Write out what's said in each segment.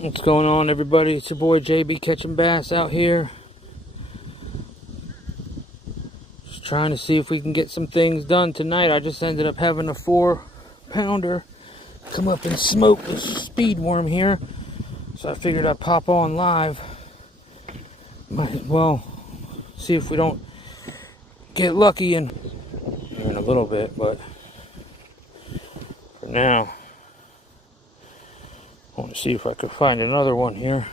What's going on, everybody? It's your boy JB catching bass out here. Just trying to see if we can get some things done tonight. I just ended up having a 4-pounder come up and smoke this speed worm here. So I figured I'd pop on live. Might as well see if we don't get lucky in a little bit, but for now, I want to see if I could find another one here.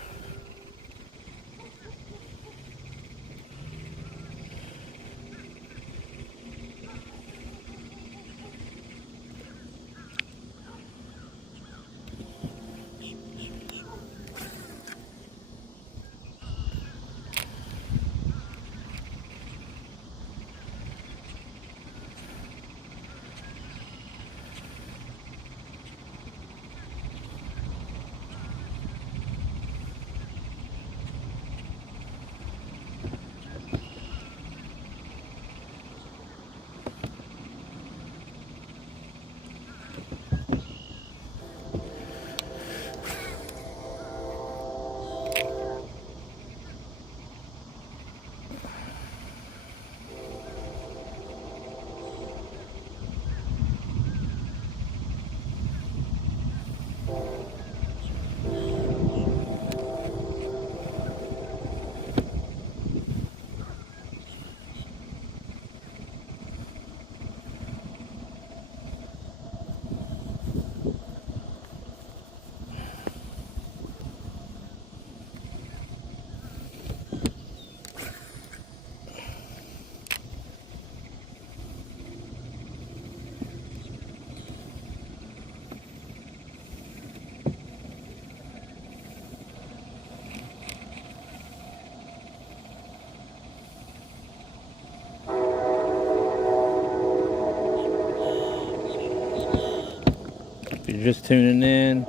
If you're just tuning in,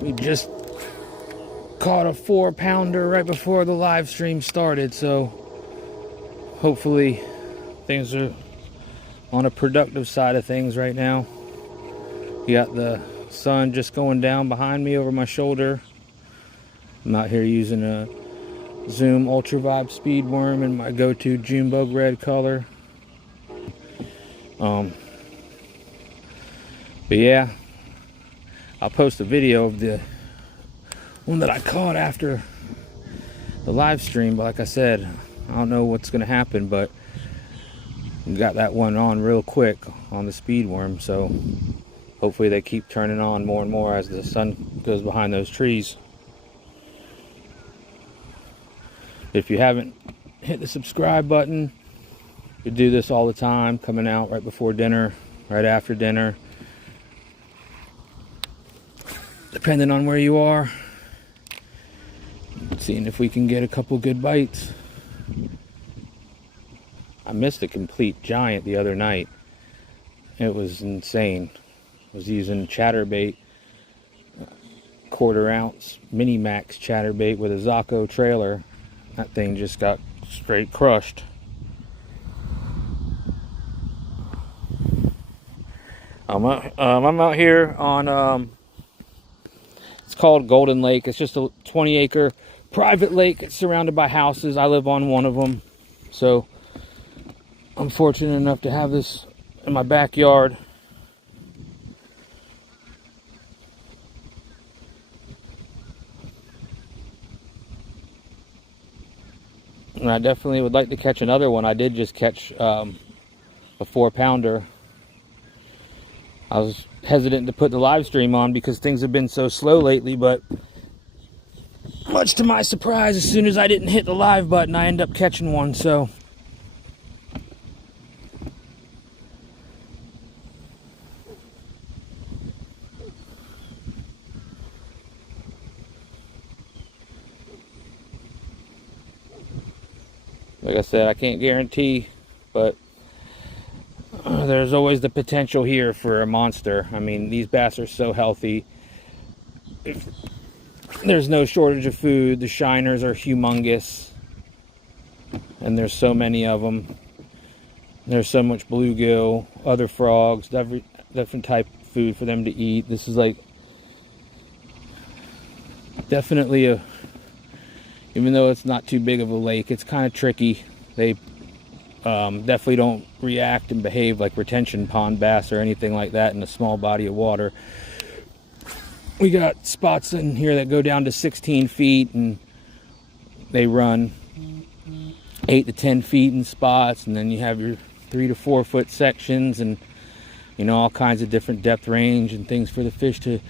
we just caught a 4-pounder right before the live stream started, so hopefully things are on a productive side of things right now. You got the sun just going down behind me over my shoulder. I'm out here using a Zoom Ultra Vibe speed worm in my go-to Junebug red color. But yeah, I'll post a video of the one that I caught after the live stream. But like I said, I don't know what's going to happen, but we got that one on real quick on the speed worm. So hopefully they keep turning on more and more as the sun goes behind those trees. If you haven't hit the subscribe button, you do this all the time, coming out right before dinner, right after dinner, depending on where you are, seeing if we can get a couple good bites. I missed a complete giant the other night. It was insane. I was using chatterbait, 1/4 ounce mini max chatterbait with a Zaco trailer. That thing just got straight crushed. I'm out here on it's called Golden Lake. It's just a 20-acre private lake. It's surrounded by houses. I live on one of them, so I'm fortunate enough to have this in my backyard. And I definitely would like to catch another one. I did just catch a 4-pounder. I was hesitant to put the live stream on because things have been so slow lately, but much to my surprise, as soon as I didn't hit the live button, I end up catching one. So like I said, I can't guarantee, but there's always the potential here for a monster. I mean, these bass are so healthy. There's no shortage of food. The shiners are humongous, and there's so many of them. There's so much bluegill, other frogs, different type of food for them to eat. This is like definitely even though it's not too big of a lake, it's kind of tricky. They definitely don't react and behave like retention pond bass or anything like that in a small body of water. We got spots in here that go down to 16 feet, and they run 8 to 10 feet in spots, and then you have your 3 to 4 foot sections, and all kinds of different depth range and things for the fish to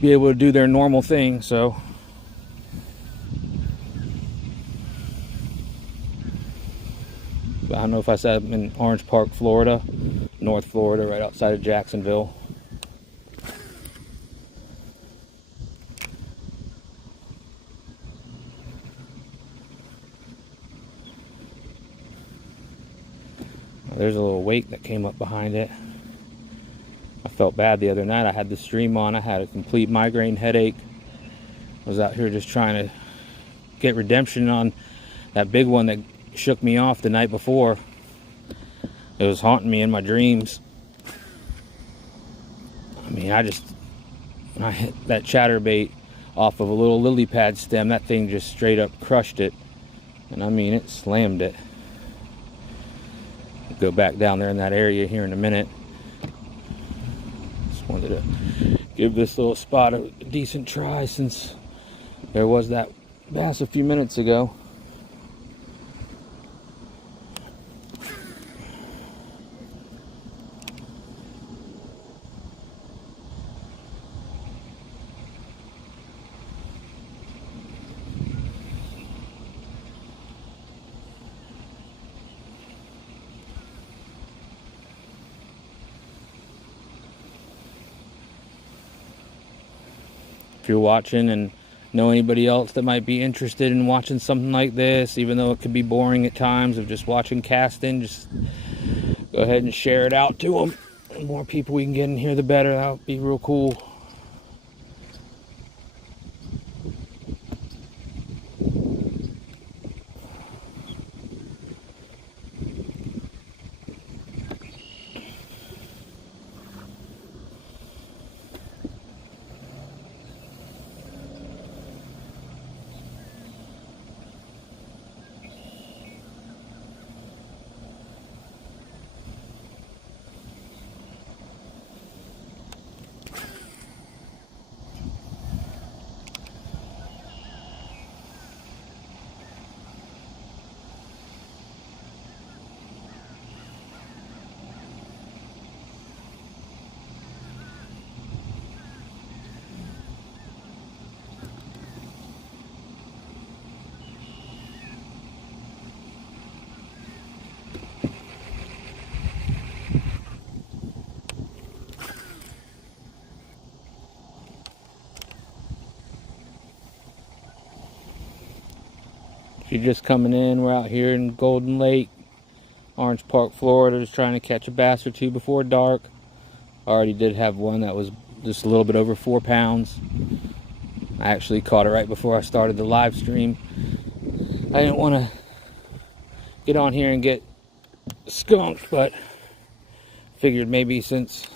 be able to do their normal thing. So I don't know if I said I'm in Orange Park, Florida, North Florida, right outside of Jacksonville. There's a little wake that came up behind it. I felt bad the other night. I had the stream on. I had a complete migraine headache. I was out here just trying to get redemption on that big one that shook me off the night before. It was haunting me in my dreams. I mean, I hit that chatterbait off of a little lily pad stem. That thing just straight up crushed it. And I mean, it slammed it. I'll go back down there in that area here in a minute. Just wanted to give this little spot a decent try since there was that bass a few minutes ago. If you're watching and know anybody else that might be interested in watching something like this, even though it could be boring at times of just watching casting, just go ahead and share it out to them. The more people we can get in here, the better. That would be real cool. If you're just coming in, we're out here in Golden Lake, Orange Park, Florida, just trying to catch a bass or two before dark. I already did have one that was just a little bit over 4 pounds. I actually caught it right before I started the live stream. I didn't want to get on here and get skunked, but figured maybe since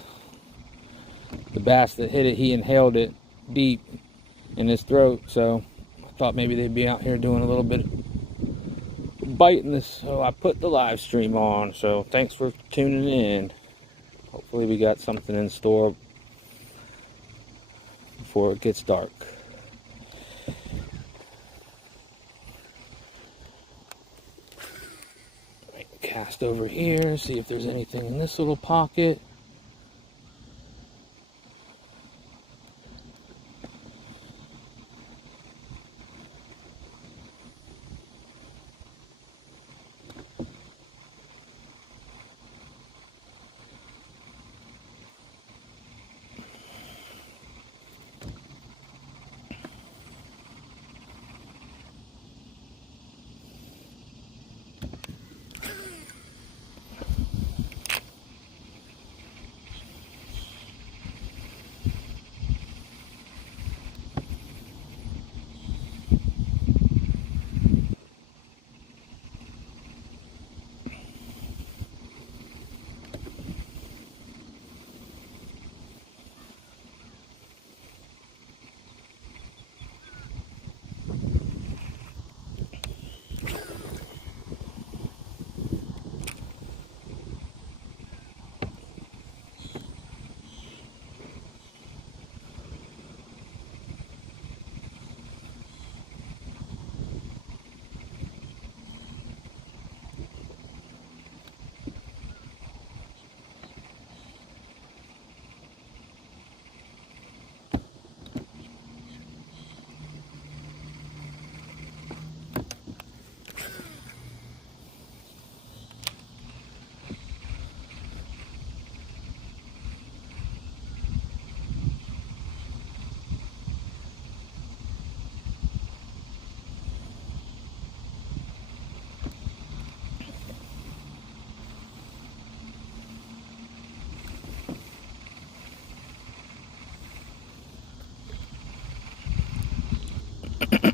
the bass that hit it, he inhaled it deep in his throat, so I thought maybe they'd be out here doing a little bit of biting this, so I put the live stream on. So thanks for tuning in. Hopefully we got something in store before it gets dark. Cast over here, see if there's anything in this little pocket.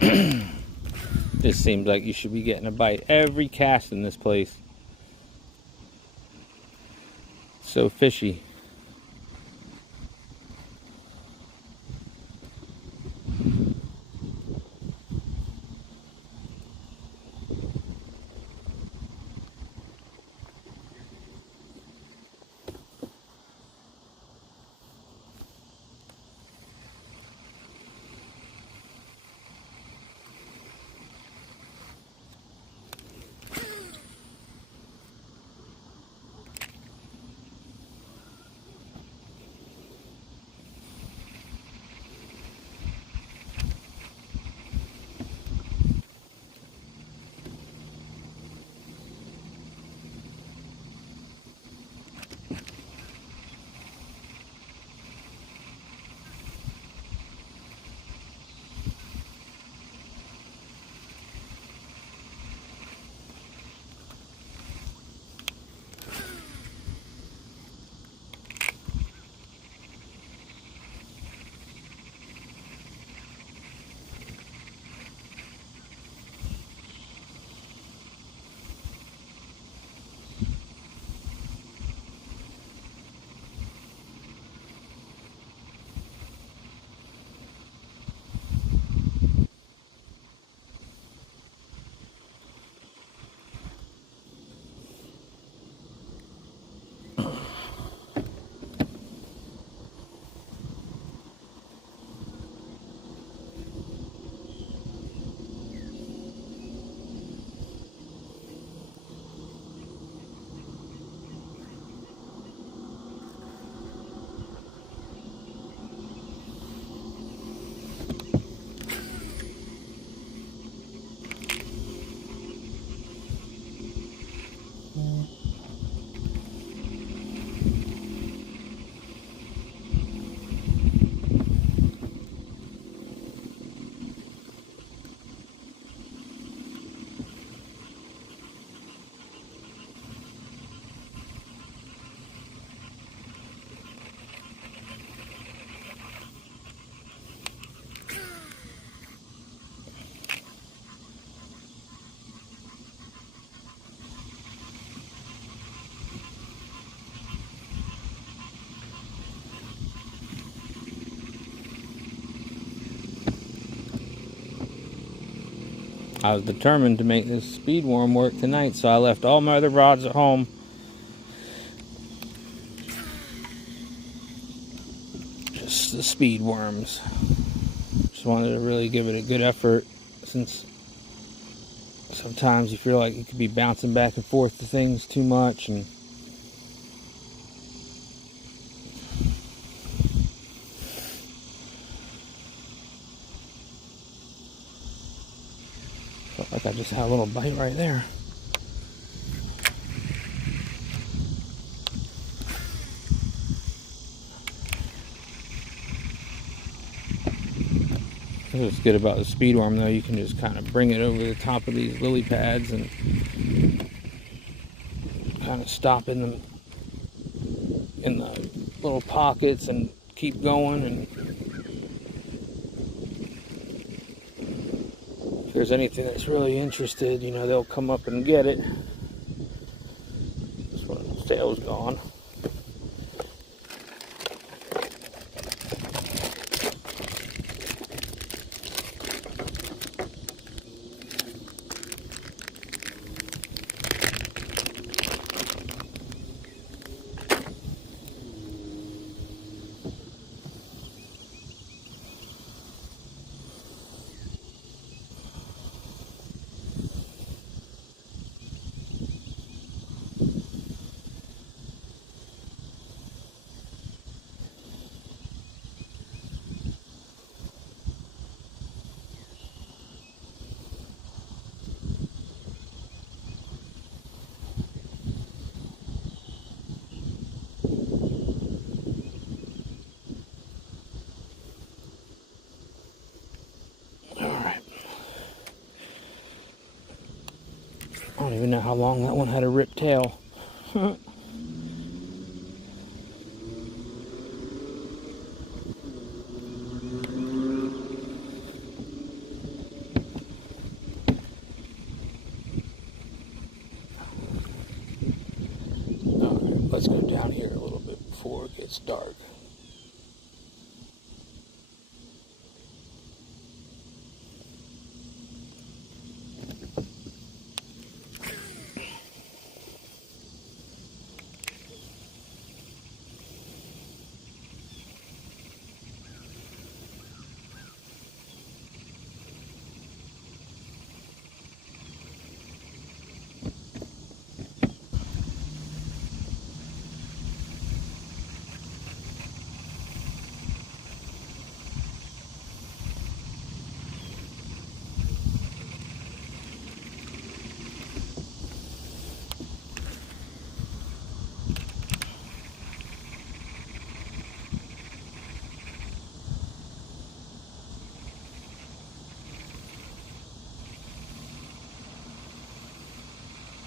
This seems like you should be getting a bite every cast in this place. So fishy. I was determined to make this speed worm work tonight, so I left all my other rods at home. Just the speed worms. Just wanted to really give it a good effort, since sometimes you feel like you could be bouncing back and forth to things too much, and felt like I just had a little bite right there. What's good about the speed worm, though, you can just kind of bring it over the top of these lily pads and kind of stop in the little pockets and keep going. And if there's anything that's really interested, you know, they'll come up and get it. This one's tail's gone. I don't even know how long that one had a ripped tail. let's go down here a little bit before it gets dark.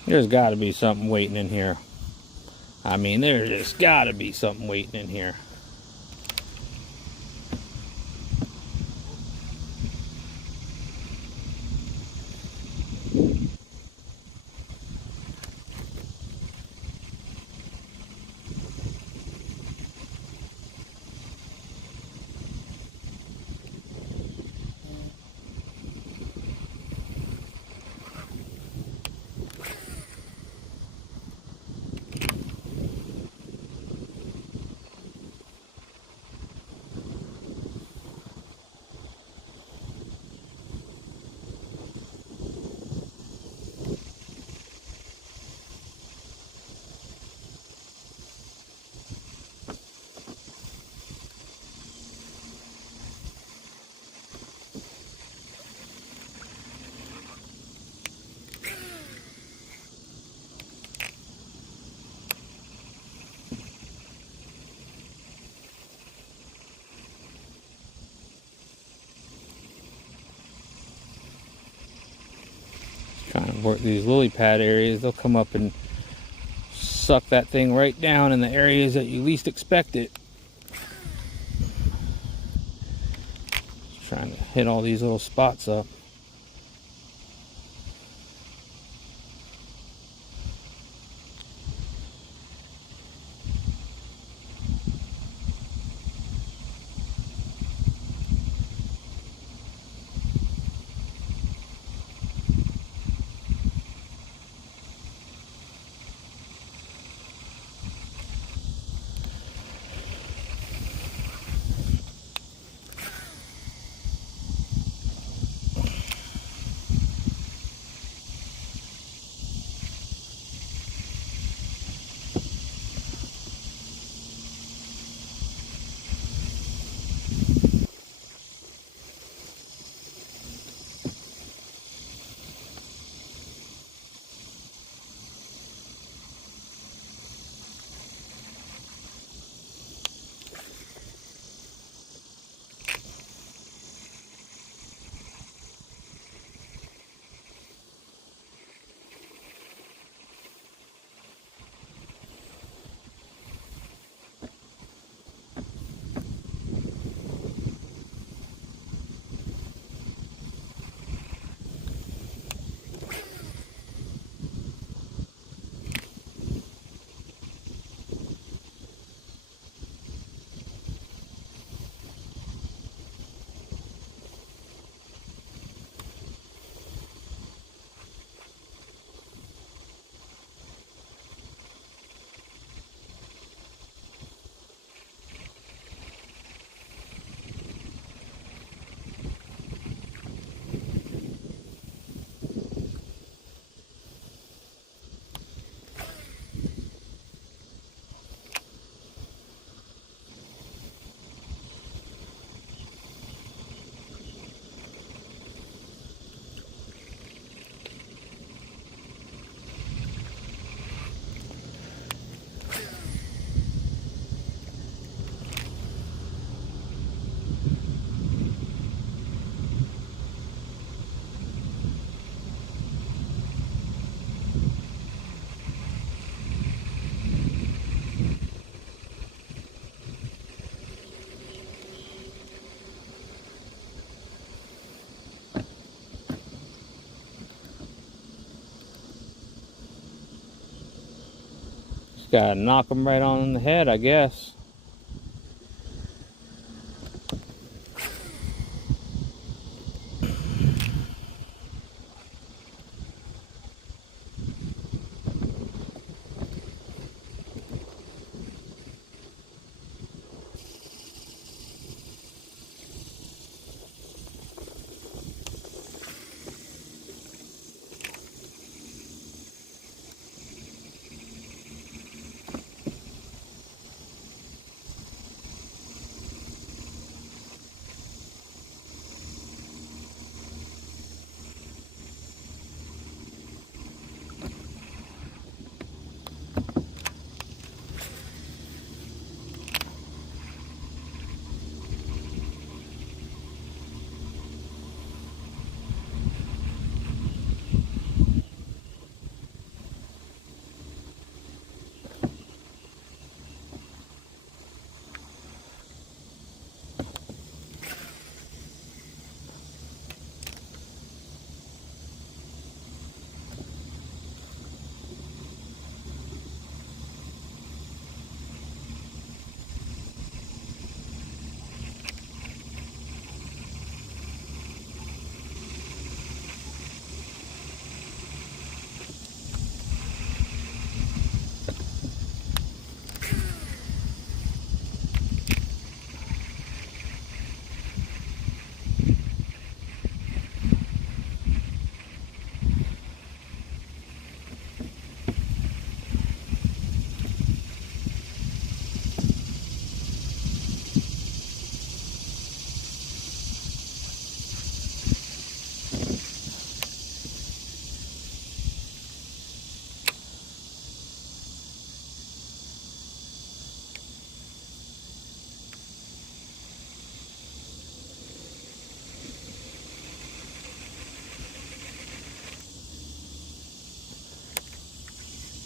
There's got to be something waiting in here. I mean, there's just got to be something waiting in here. Trying to work these lily pad areas. They'll come up and suck that thing right down in the areas that you least expect it. Just trying to hit all these little spots up. Gotta knock them right on the head, I guess.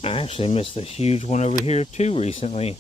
I actually missed a huge one over here too recently.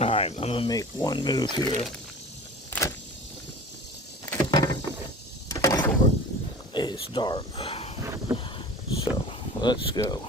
Alright, I'm gonna make one move here before it's dark. So, let's go.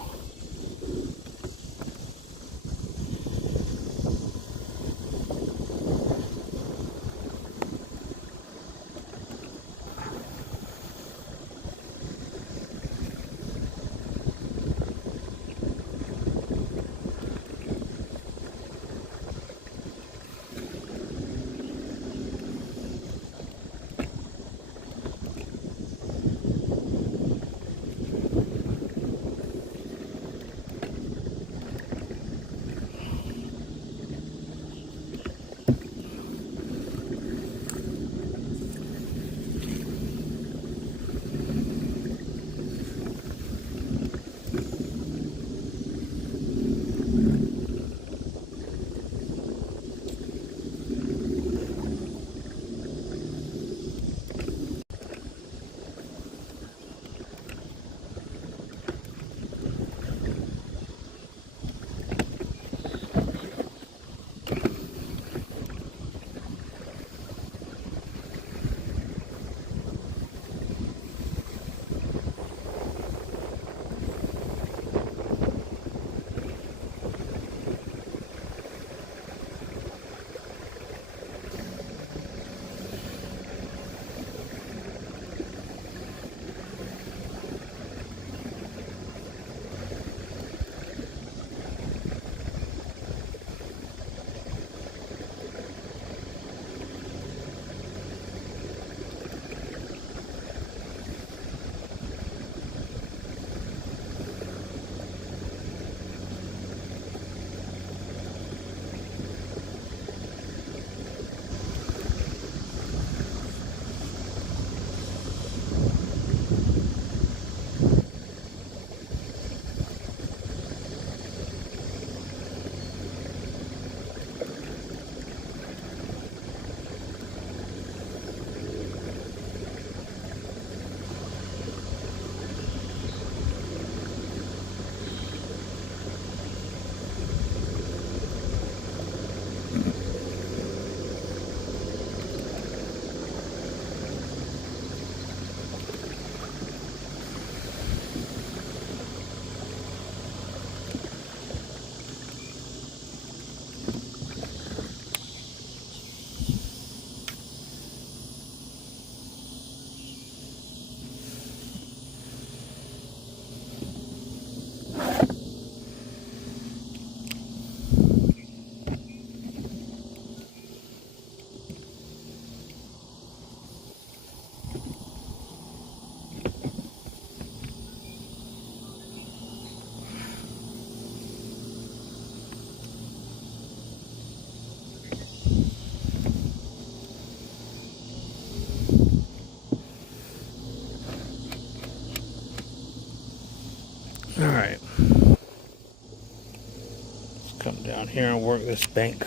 down here and work this bank,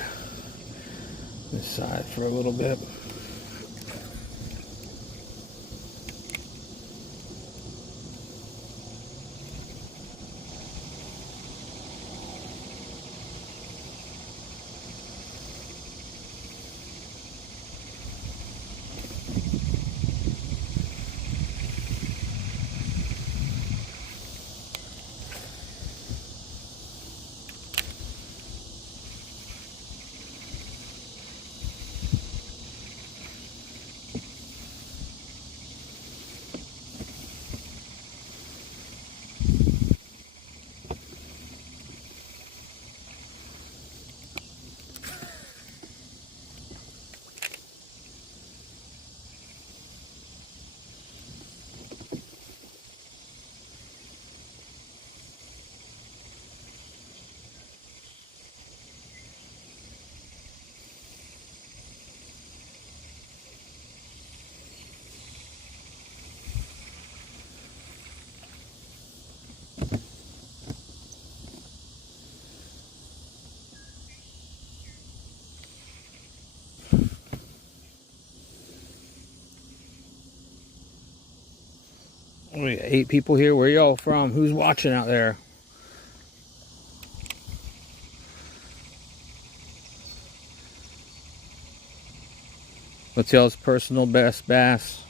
this side for a little bit. We got 8 people here. Where y'all from? Who's watching out there? What's y'all's personal best bass?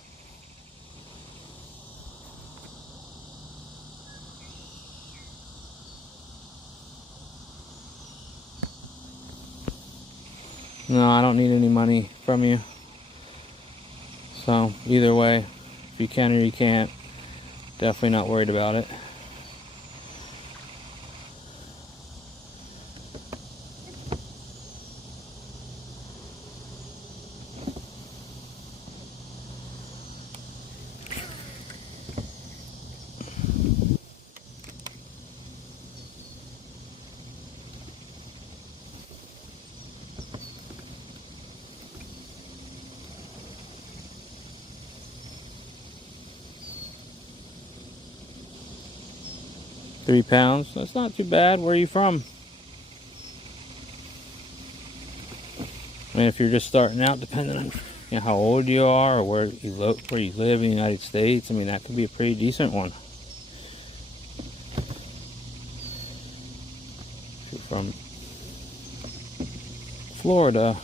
No, I don't need any money from you. So, either way, if you can or you can't, definitely not worried about it. £3. That's not too bad. Where are you from? I mean, if you're just starting out, depending on how old you are or where you live in the United States, I mean, that could be a pretty decent one. If you're from Florida.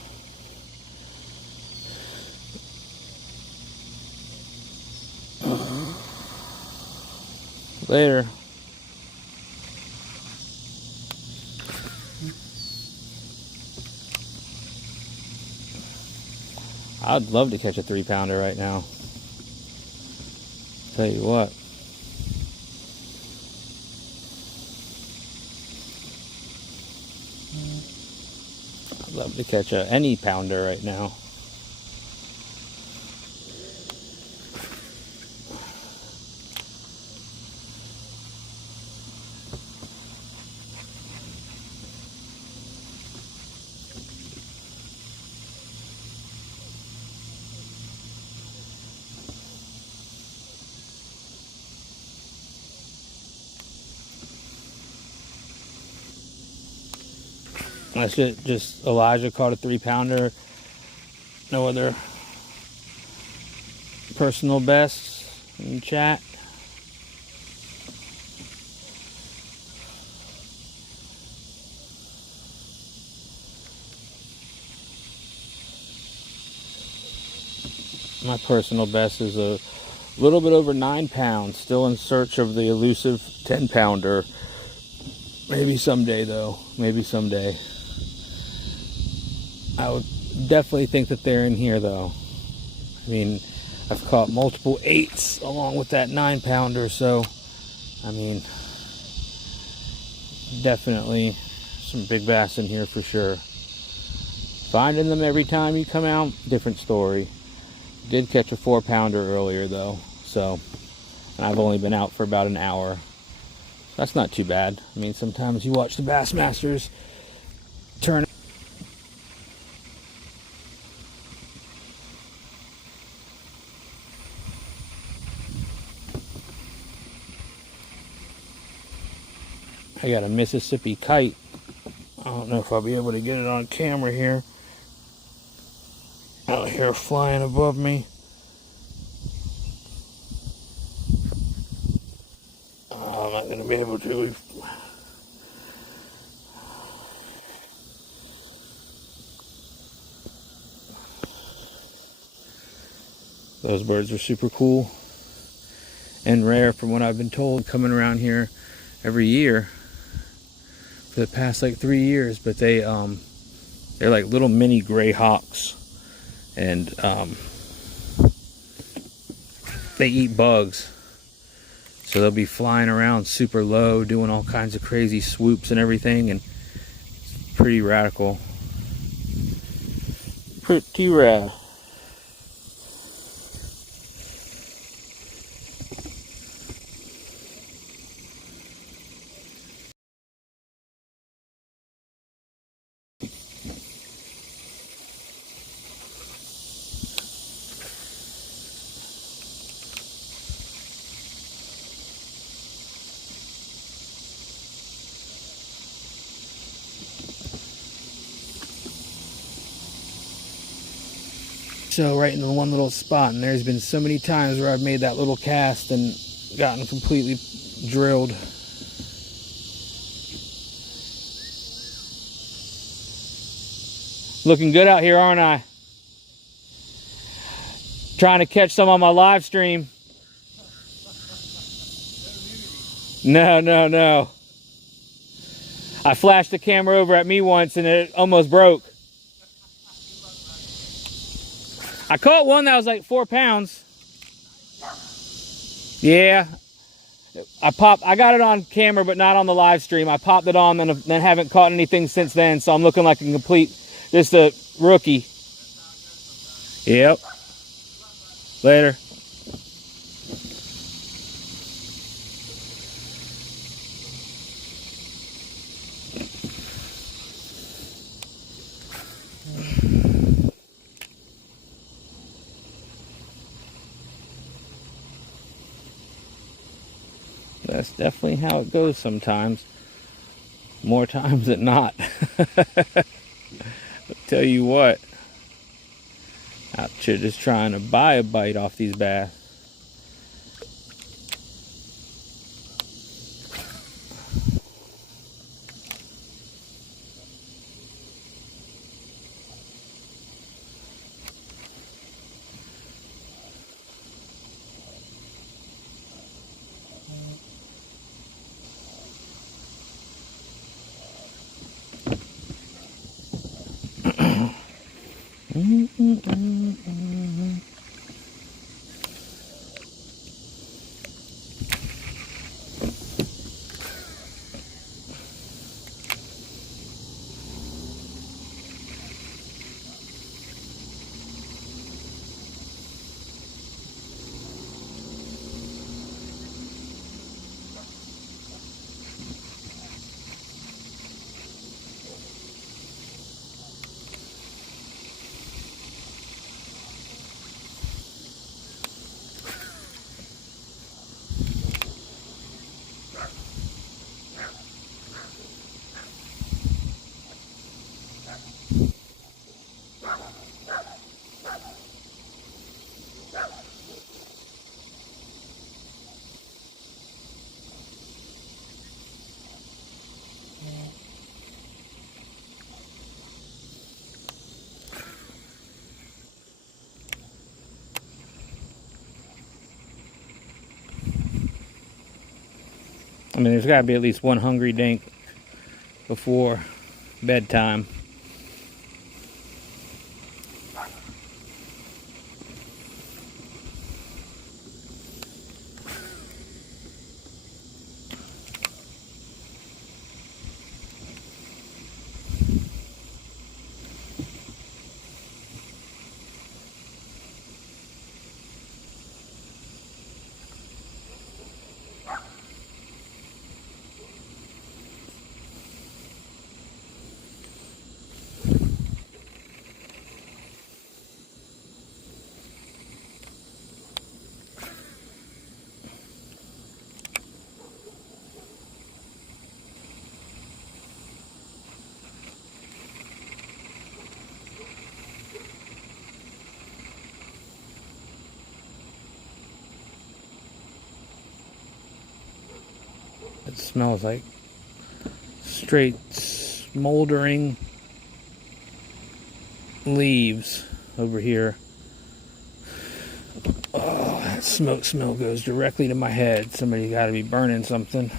Later. I'd love to catch a 3-pounder right now. Tell you what. I'd love to catch any pounder right now. That's just Elijah caught a 3-pounder. No other personal bests in the chat. My personal best is a little bit over 9 pounds. Still in search of the elusive 10-pounder. Maybe someday, though. Maybe someday. I would definitely think that they're in here, though. I mean, I've caught multiple 8s along with that 9-pounder, so, I mean, definitely some big bass in here for sure. Finding them every time you come out, different story. Did catch a 4-pounder earlier, though, so, and I've only been out for about an hour. So that's not too bad. I mean, sometimes you watch the Bassmasters turn. I got a Mississippi kite I don't know if I'll be able to get it on camera here. Out here flying above me. I'm not going to be able to. Those birds are super cool and rare from what I've been told. Coming around here every year for the past like 3 years, but they're like little mini gray hawks, and they eat bugs. So they'll be flying around super low, doing all kinds of crazy swoops and everything, and it's pretty radical. Pretty rad. So right in the one little spot, and there's been so many times where I've made that little cast and gotten completely drilled. Looking good out here, aren't I? Trying to catch some on my live stream. No. I flashed the camera over at me once and it almost broke. I caught one that was like 4 pounds. Yeah. I got it on camera, but not on the live stream. I popped it on, then haven't caught anything since then, so I'm looking like a complete, just a rookie. Yep. Later. That's definitely how it goes sometimes. More times than not. I'll tell you what. Out here just trying to buy a bite off these bass. I mean, there's got to be at least one hungry dink before bedtime. smells like straight smoldering leaves over here. Oh, that smoke smell goes directly to my head. Somebody got to be burning something.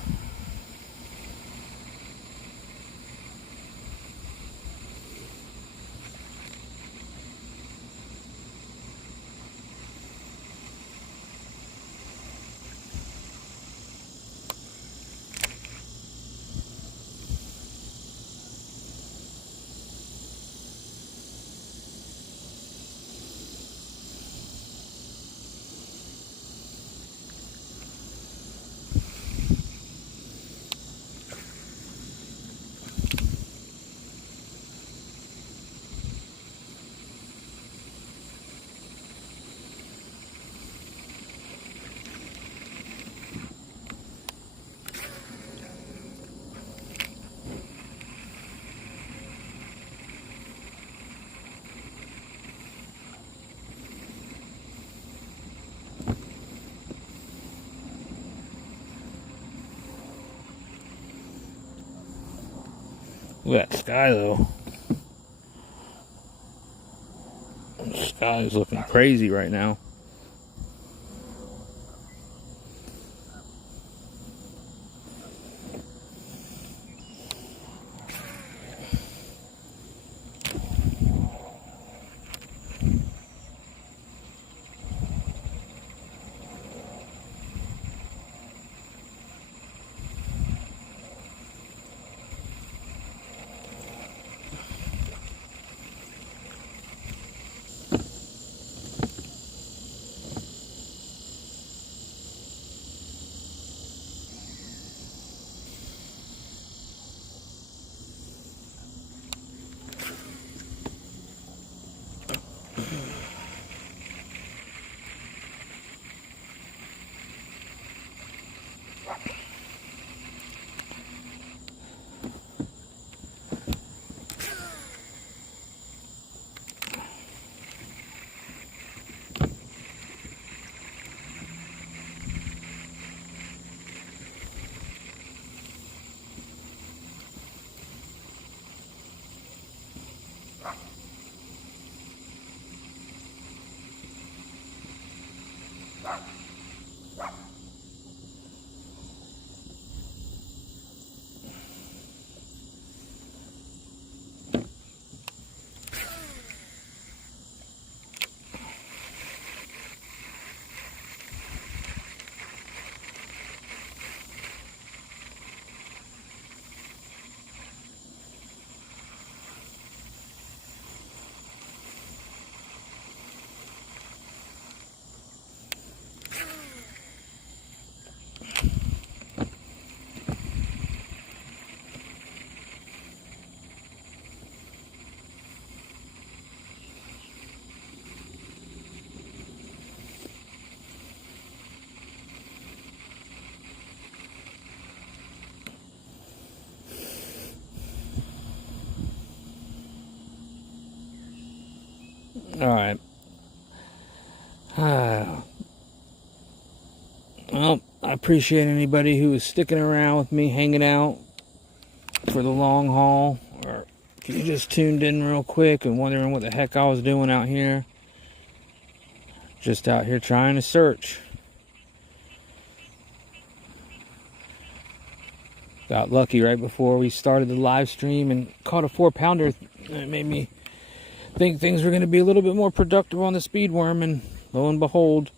Look at that sky, though. The sky is looking crazy right now. Alright. Well, I appreciate anybody who is sticking around with me, hanging out for the long haul, or if you just tuned in real quick and wondering what the heck I was doing out here. Just out here trying to search. Got lucky right before we started the live stream and caught a 4-pounder. It made me think things were going to be a little bit more productive on the speed worm, and lo and behold,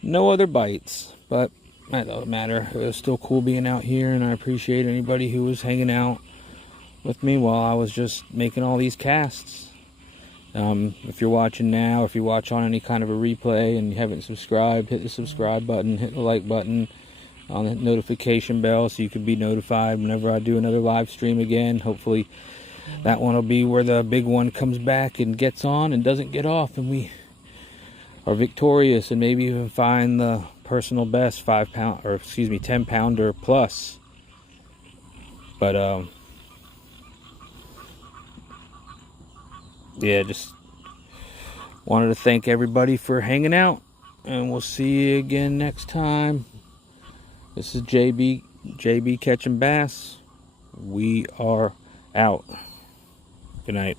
no other bites. But that doesn't matter. It was still cool being out here, and I appreciate anybody who was hanging out with me while I was just making all these casts. If you're watching now, if you watch on any kind of a replay and you haven't subscribed, hit the subscribe button, hit the like button on the notification bell so you can be notified whenever I do another live stream again. Hopefully that one will be where the big one comes back and gets on and doesn't get off, and we are victorious and maybe even find the personal best 10-pounder plus. But yeah, just wanted to thank everybody for hanging out, and we'll see you again next time. This is JB JB catching bass. We are out. Good night.